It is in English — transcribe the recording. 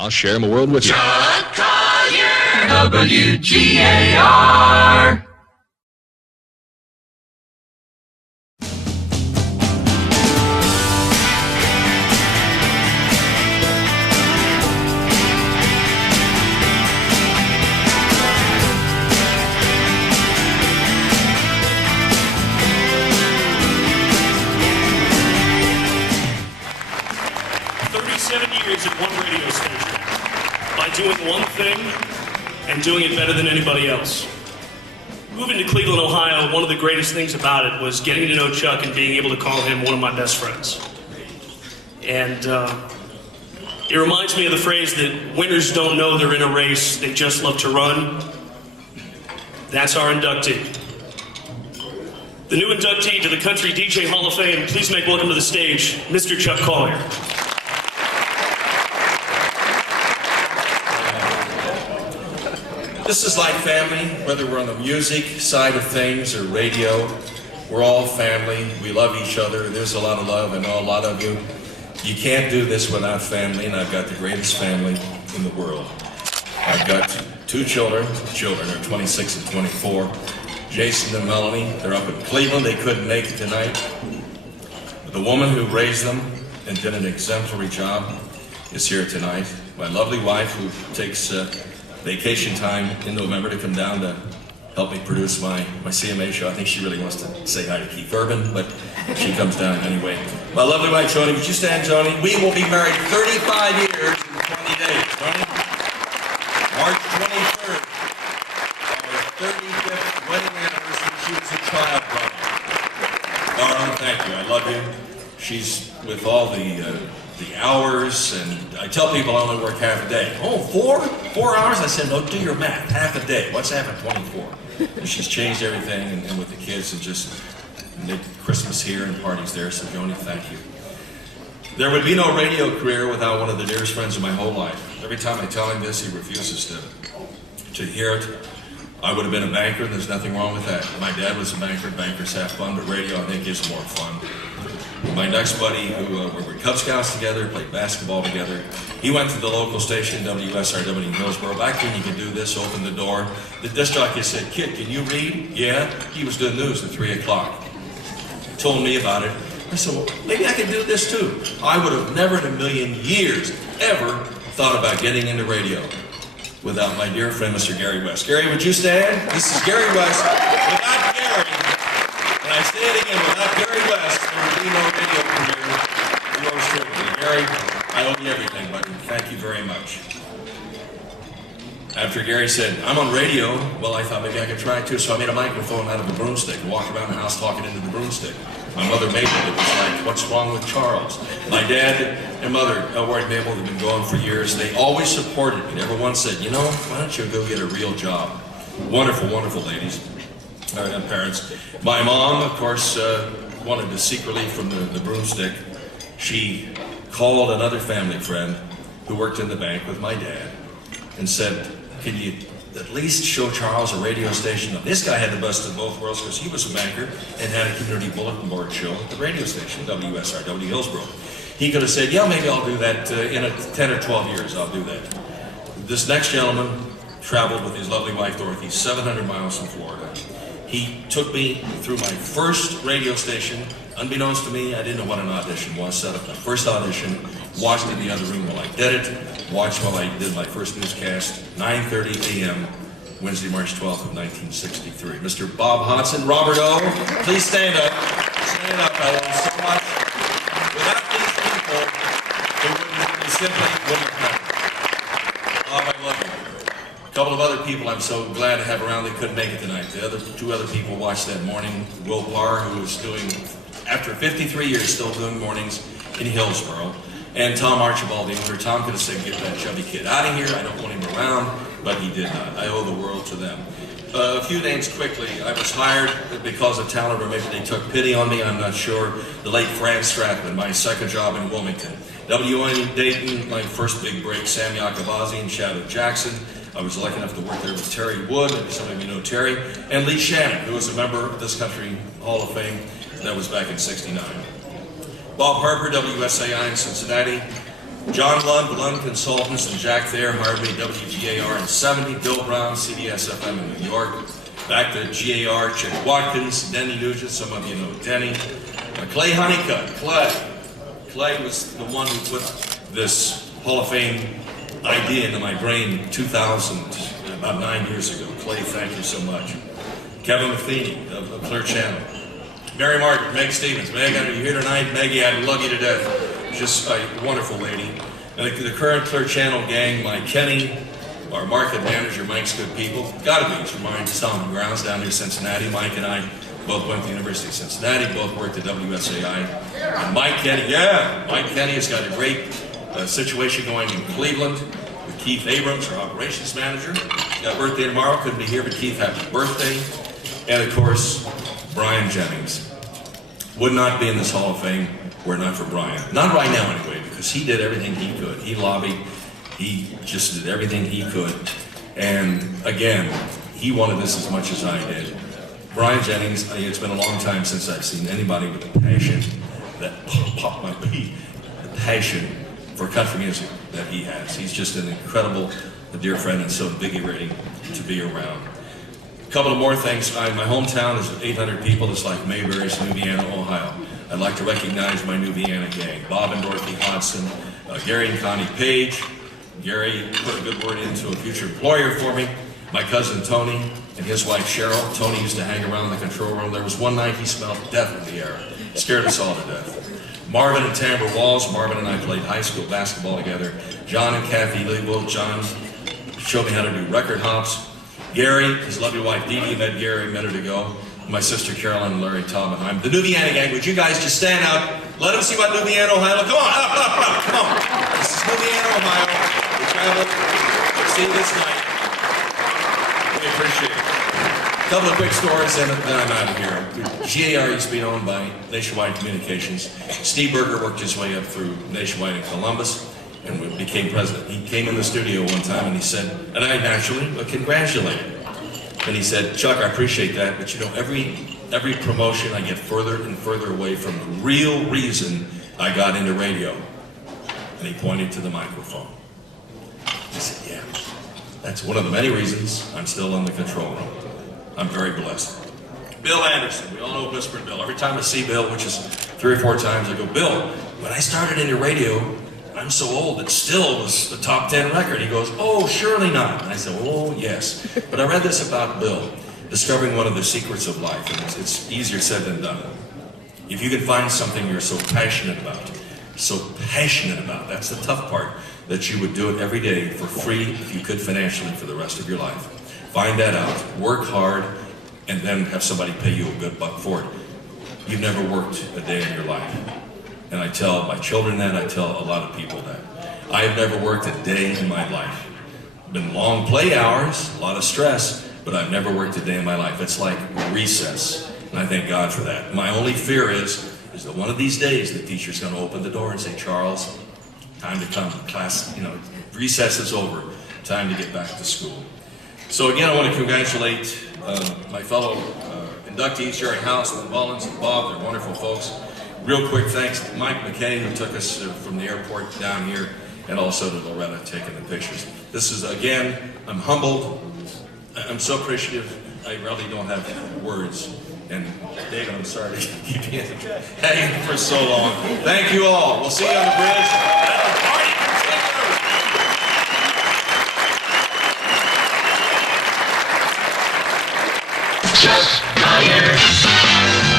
I'll share my world with you. Chuck Collier, WGAR. At one radio station by doing one thing and doing it better than anybody else. Moving to Cleveland, Ohio, one of the greatest things about it was getting to know Chuck and being able to call him one of my best friends. And it reminds me of the phrase that winners don't know they're in a race, they just love to run. That's our inductee. The new inductee to the Country DJ Hall of Fame, please make welcome to the stage, Mr. Chuck Collier. This is like family, whether we're on the music side of things or radio. We're all family. We love each other. There's a lot of love. I know a lot of you. You can't do this without family, and I've got the greatest family in the world. I've got two children. Children are 26 and 24. Jason and Melanie, they're up in Cleveland. They couldn't make it tonight. But the woman who raised them and did an exemplary job is here tonight. My lovely wife, who takes vacation time in November to come down to help me produce my CMA show. I think she really wants to say hi to Keith Urban, but she comes down anyway. My lovely wife, Joni, would you stand, Joni? We will be married 35 years in 20 days, Joni. March 23rd, our 35th wedding anniversary. She was a child brother. Darling, thank you. I love you. She's with all the hours, and I tell people I only work half a day. Oh, 4 hours? I said, no, do your math. Half a day. What's half of 24? And she's changed everything, and with the kids, and just make Christmas here and parties there. So, Joni, thank you. There would be no radio career without one of the dearest friends of my whole life. Every time I tell him this, he refuses to hear it. I would have been a banker, and there's nothing wrong with that. My dad was a banker. Bankers have fun, but radio, I think, is more fun. My next buddy, who we were Cub Scouts together, played basketball together, he went to the local station, WSRW in Hillsborough. Back when you could do this, open the door. The disc jockey said, "Kid, can you read?" Yeah. He was doing news at 3 o'clock. Told me about it. I said, well, maybe I can do this too. I would have never in a million years ever thought about getting into radio without my dear friend, Mr. Gary West. Gary, would you stand? This is Gary West. Without Gary, and I say it again, without Gary West, there would be no radio career. Yours truly. Gary, I owe you everything, buddy. Thank you very much. After Gary said, I'm on radio, well, I thought maybe I could try it too, so I made a microphone out of a broomstick and walked around the house talking into the broomstick. My mother Mabel, it was like, what's wrong with Charles? My dad and mother, Elroy and Mabel, have been going for years. They always supported me. Never once said, you know, why don't you go get a real job? Wonderful, wonderful ladies and parents. My mom, of course, wanted to seek relief from the broomstick. She called another family friend who worked in the bank with my dad and said, can you at least show Charles a radio station? Now, this guy had the best of both worlds because he was a banker and had a community bulletin board show at the radio station, WSRW Hillsborough. He could have said, yeah, maybe I'll do that in 10 or 12 years, I'll do that. This next gentleman traveled with his lovely wife, Dorothy, 700 miles from Florida. He took me through my first radio station. Unbeknownst to me, I didn't know what an audition was. Set up my first audition, watched in the other room while I did it, watched while I did my first newscast, 9:30 a.m., Wednesday, March 12th of 1963. Mr. Bob Hodson, Robert O., please stand up. Stand up, I love you so much. Without these people, it simply wouldn't happen. Bob, I love you. A couple of other people I'm so glad to have around, they couldn't make it tonight. The two other people watched that morning. Will Parr, who was doing, after 53 years, still doing mornings in Hillsborough. And Tom Archibald, the owner. Tom could have said, get that chubby kid out of here. I don't want him around, but he did not. I owe the world to them. A few names quickly. I was hired because of talent, or maybe they took pity on me, I'm not sure. The late Frank Stratman, my second job in Wilmington. WN Dayton, my first big break. Sam Yakabazi and Shadow Jackson. I was lucky enough to work there with Terry Wood, maybe some of you know Terry, and Lee Shannon, who was a member of this country Hall of Fame. That was back in '69. Bob Harper, WSAI in Cincinnati. John Lund, Lund Consultants, and Jack Thayer hired me WGAR in 70, Bill Brown, CBS-FM in New York. Back to GAR, Chick Watkins, Denny Nugent, some of you know Denny. Clay Honeycutt, Clay was the one who put this Hall of Fame idea into my brain in 2000, about 9 years ago. Clay, thank you so much. Kevin Matheny of Clear Channel. Mary Martin, Meg Stevens. Meg, are you here tonight? Maggie, I love you to death. Just a wonderful lady. And the current Clear Channel gang, Mike Kenny, our market manager, Mike's good people. Gotta be, he's from mine, Stomping Grounds down near Cincinnati. Mike and I both went to the University of Cincinnati, both worked at WSAI. And Mike Kenny has got a great situation going in Cleveland with Keith Abrams, our operations manager. He's got a birthday tomorrow, couldn't be here, but Keith, happy birthday. And of course, Brian Jennings. Would not be in this Hall of Fame were it not for Brian. Not right now anyway, because he did everything he could. He lobbied, he just did everything he could. And again, he wanted this as much as I did. Brian Jennings, it's been a long time since I've seen anybody with the passion that popped my pee, the passion for country music that he has. He's just an incredible dear friend and so invigorating to be around. A couple of more things. My hometown is 800 people. It's like Mayberry's, New Vienna, Ohio. I'd like to recognize my New Vienna gang. Bob and Dorothy Hodson, Gary and Connie Page. Gary put a good word into a future employer for me. My cousin Tony and his wife Cheryl. Tony used to hang around the control room. There was one night he smelled death in the air. Scared us all to death. Marvin and Tamara Walls. Marvin and I played high school basketball together. John and Kathy Leibel. John showed me how to do record hops. Gary, his lovely wife Dee Dee, met Gary a minute ago. My sister Carolyn and Larry Taubenheim. The New Vienna gang, would you guys just stand out? Let them see what New Vienna, Ohio. Come on, up, come on. This is New Vienna, Ohio. We traveled to see this night. We appreciate it. A couple of quick stories, and then I'm out of here. GAR used to be owned by Nationwide Communications. Steve Berger worked his way up through Nationwide in Columbus and became president. He came in the studio one time and he said, and I naturally congratulated him. And he said, Chuck, I appreciate that, but you know, every promotion I get further and further away from the real reason I got into radio. And he pointed to the microphone. I said, yeah, that's one of the many reasons I'm still in the control room. I'm very blessed. Bill Anderson, we all know Whispered Bill. Every time I see Bill, which is 3 or 4 times, I go, Bill, when I started into radio, I'm so old, it still was the top 10 record. He goes, oh, surely not. And I said, oh, yes. But I read this about Bill, discovering one of the secrets of life, and it's easier said than done. If you can find something you're so passionate about, that's the tough part, that you would do it every day for free if you could financially for the rest of your life. Find that out, work hard, and then have somebody pay you a good buck for it. You've never worked a day in your life. And I tell my children that, I tell a lot of people that. I have never worked a day in my life. Been long play hours, a lot of stress, but I've never worked a day in my life. It's like recess, and I thank God for that. My only fear is that one of these days the teacher's going to open the door and say, Charles, time to come, class, recess is over, time to get back to school. So again, I want to congratulate my fellow inductees, Jerry House, Lynn Mullins, and Bob. They're wonderful folks. Real quick thanks to Mike McKay, who took us from the airport down here, and also to Loretta taking the pictures. This is, again, I'm humbled. I'm so appreciative. I really don't have words. And David, I'm sorry to keep you hanging for so long. Thank you all. We'll see you on the bridge. Just Collier.